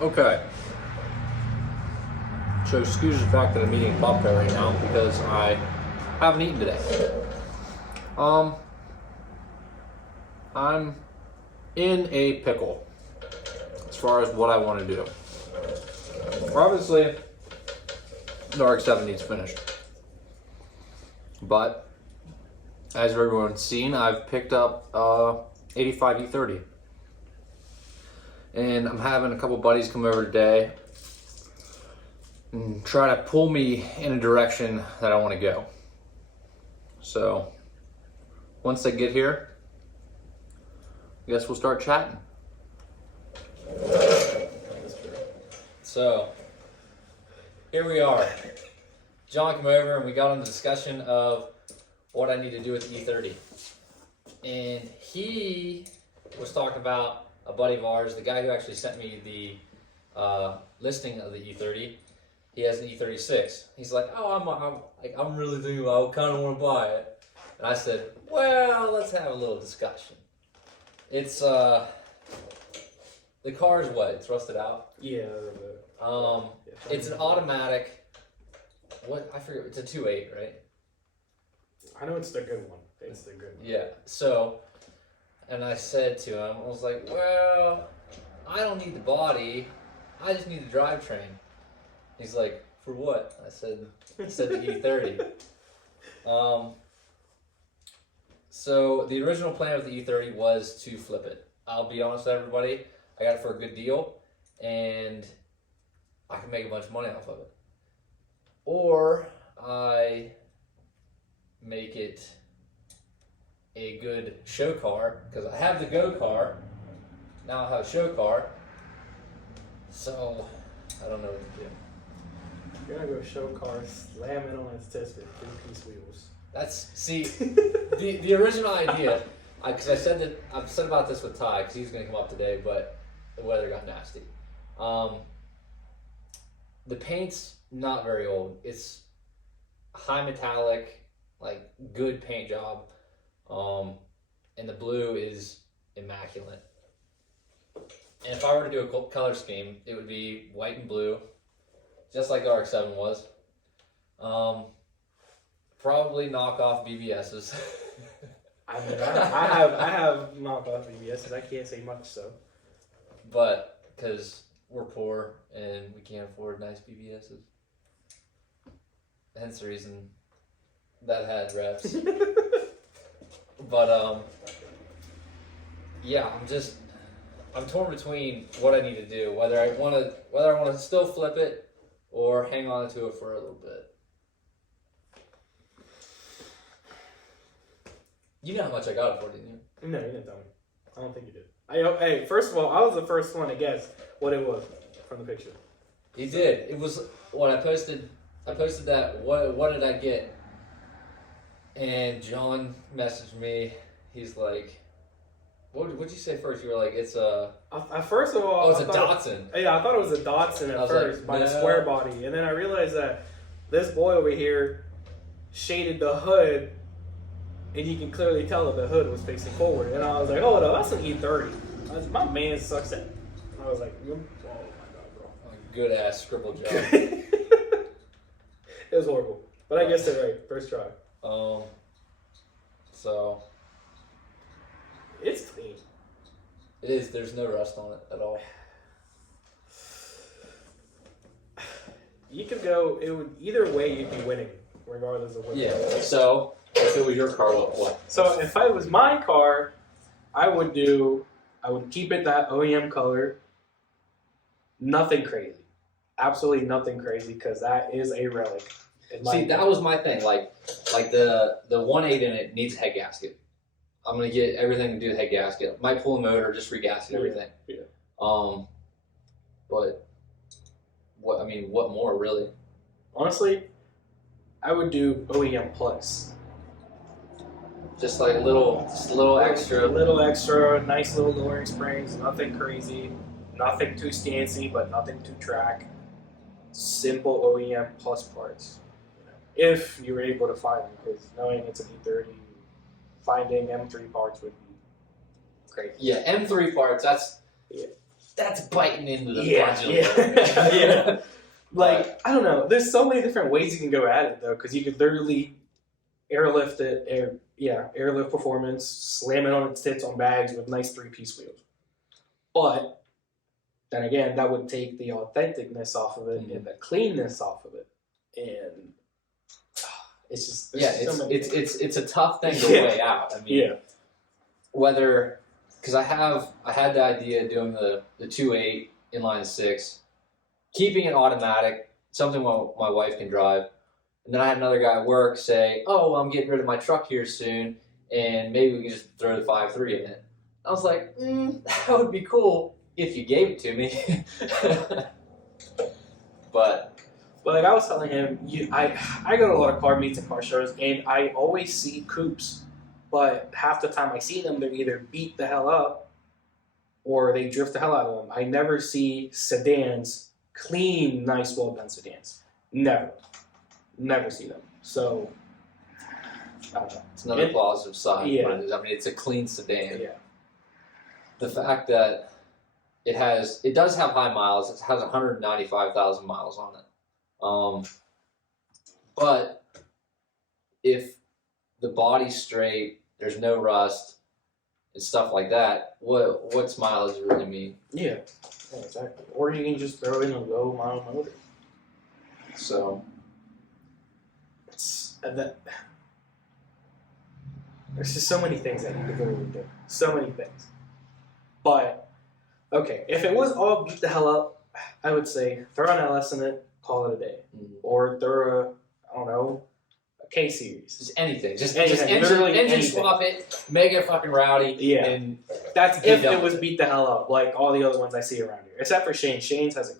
Okay. So excuse the fact that I'm eating popcorn right now because I haven't eaten today. Um, I'm in a pickle as far as what I want to do. Obviously, the RX-7 needs finished, but as everyone's seen, I've picked up 85 e30, and I'm having a couple buddies come over today and try to pull me in a direction that I want to go. So once they get here, I guess we'll start chatting. So here we are. John came over and we got on the discussion of what I need to do with the E30. And he was talking about a buddy of ours, the guy who actually sent me the listing of the E30. He has an E36. He's like, oh, I'm really thinking about, I kind of want to buy it. And I said, well, let's have a little discussion. It's the car is what? It's rusted out. Yeah. It's an automatic. What I forget. It's a 2.8, right? I know it's the good one. It's the good one. Yeah. So, and I said to him, I was like, well, I don't need the body. I just need the drivetrain. He's like, for what? I said the E30. So the original plan with the E30 was to flip it. I'll be honest with everybody, I got it for a good deal, and I can make a bunch of money off of it. Or I make it a good show car, because I have the go car, now I have a show car, so I don't know what to do. You're gonna go show cars, slam it on its test with 3-piece wheels. That's, see, the original idea, because I've said about this with Ty, because he's going to come up today, but the weather got nasty. The paint's not very old. It's high metallic, like good paint job, and the blue is immaculate. And if I were to do a color scheme, it would be white and blue, just like the RX-7 was. Probably knock off BBSs. I mean, I have knockoff BBSs. I can't say much so. But because we're poor and we can't afford nice BBSs, hence the reason that had reps. But yeah, I'm torn between what I need to do, whether I want to still flip it or hang on to it for a little bit. You know how much I got it for, didn't you? No, you didn't tell me. I don't think you did. Hey, first of all, I was the first one to guess what it was from the picture. You did. It was when I posted that. What did I get? And John messaged me. He's like, "What'd you say first?" You were like, "It's a." First of all, it's a Datsun. Yeah, I thought it was a Datsun at first, like, by no. the square body, and then I realized that this boy over here shaded the hood. And you can clearly tell that the hood was facing forward. And I was like, oh, no, that's an E30. My man sucks at it. And I was like, oh my God, bro. Good ass scribble job. It was horrible. But I guessed it right. First try. So. It's clean. It is. There's no rust on it at all. You could go, either way you'd be winning, regardless of what. Yeah. So. If it was your car, what? So if it was my car, I would keep it that OEM color. Nothing crazy. Absolutely nothing crazy, because that is a relic. See, that was my thing. Like the 1.8 in it needs a head gasket. I'm gonna get everything to do the head gasket. Might pull a motor, just regasket everything. Yeah. But what more really? Honestly, I would do OEM plus. Just like a little extra. A little extra, nice little lowering springs, nothing crazy, nothing too stancy, but nothing too track. Simple OEM plus parts. If you were able to find them, because knowing it's an E30, finding M3 parts would be crazy. Yeah, M3 parts. That's Yeah. that's biting into the Yeah, budget a yeah. little bit. Yeah. Like, I don't know. There's so many different ways you can go at it, though, because you could literally airlift it, airlift performance, slam it on its tits on bags with nice 3-piece wheels. But then again, that would take the authenticness off of it and the cleanness off of it, and it's just it's a tough thing to weigh out. I mean, yeah, whether because I had the idea of doing the 2.8 inline 6, keeping it automatic, something my wife can drive. And then I had another guy at work say, "Oh, well, I'm getting rid of my truck here soon, and maybe we can just throw the 5.3 in it." I was like, that would be cool if you gave it to me. But like I was telling him, I go to a lot of car meets and car shows, and I always see coupes, but half the time I see them, they're either beat the hell up or they drift the hell out of them. I never see sedans, clean, nice, well done sedans. Never see them. So, I don't know. It's another positive side. Yeah. I mean, it's a clean sedan. Yeah. The fact that it does have high miles. It has 195,000 miles on it. But if the body's straight, there's no rust and stuff like that, what's mileage really mean? Yeah, exactly. Or you can just throw in a low mile motor. So there's just so many things that you could literally do. So many things. But okay, if it was all beat the hell up, I would say throw an LS in it, call it a day, or throw a K series, just anything, just anything, engine swap it, make it fucking rowdy. Yeah, and that's if it was beat the hell up, like all the other ones I see around here, except for Shane. Shane has a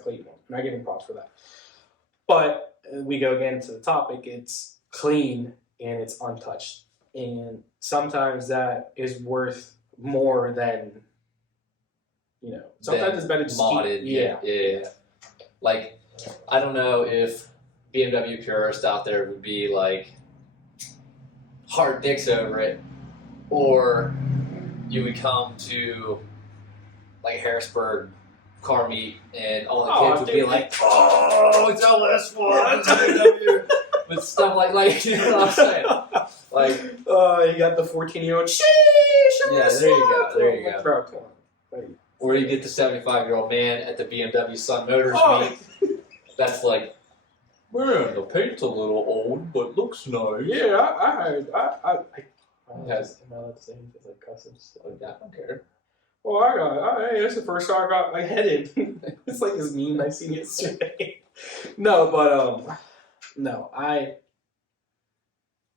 clean one, and I give him props for that. But we go again to the topic. It's clean and it's untouched, and sometimes that is worth more than Sometimes it's better just modded. Yeah. Like, I don't know if BMW purists out there would be like hard dicks over it, or you would come to like Harrisburg car meet and all the kids would be like, "Oh, it's LS1, it's BMW," but stuff like you know what I'm saying? Like, you got the 14-year-old. Yeah, there you go. Bro, come on. Or you get the 75-year-old man at the BMW Sun Motors meet. That's like, man, the paint's a little old, but looks nice. Yeah, I Am I allowed to say anything like customs? I don't care. Well, that's the first time I got my head in. It's like this meme I seen yesterday. No, but I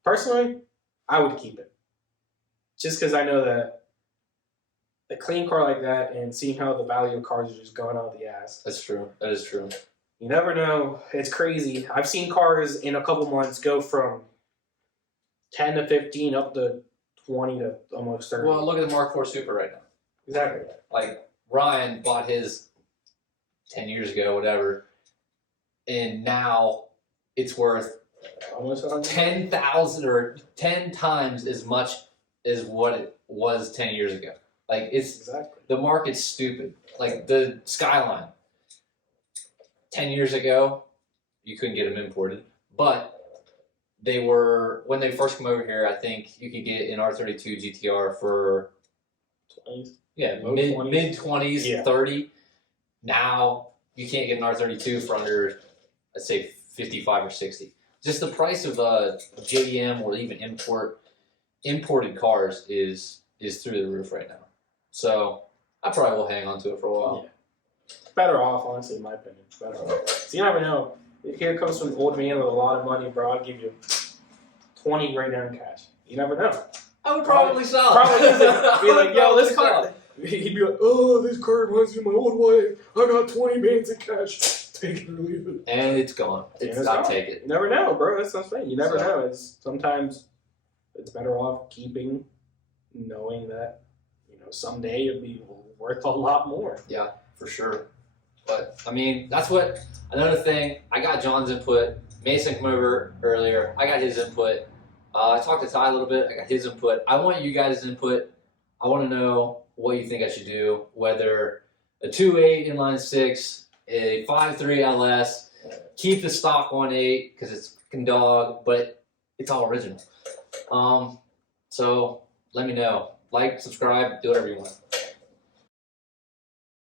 personally, I would keep it. Just because I know that a clean car like that and seeing how the value of cars is just going out the ass. That's true. That is true. You never know. It's crazy. I've seen cars in a couple months go from 10 to 15 up to 20 to almost 30. Well, look at the Mark IV Super right now. Exactly. Like, Ryan bought his 10 years ago, whatever, and now it's worth Almost 10,000 or 10 times as much as what it was 10 years ago. Like, the market's stupid. Like, the Skyline, 10 years ago, you couldn't get them imported. But they were, when they first came over here, I think you could get an R32 GTR for 20s. Yeah, Low mid-20s, 30. Now, you can't get an R32 for under, let's say, 55 or 60. Just the price of JDM or even imported cars is through the roof right now. So I probably will hang on to it for a while. Yeah. Better off, honestly, in my opinion. Better off. So you never know. Here comes some old man with a lot of money, bro. I'll give you 20 right now in cash. You never know. I would probably sell. Be like, yo, this car. He'd be like, oh, this car reminds me of my old wife. I got 20 bands in cash. Take it or leave it. And it's gone. I'll take it. You never know, bro. That's what I'm saying. You never know. Sometimes it's better off keeping, knowing that someday it'll be worth a lot more. Yeah, for sure. But I mean, that's what another thing. I got John's input. Mason came over earlier. I got his input. I talked to Ty a little bit. I got his input. I want you guys' input. I want to know what you think I should do. Whether a 2.8 inline six, a 5.3 LS. Keep the stock 1.8 because it's fucking dog, but it's all original. So let me know. Like, subscribe, do whatever you want.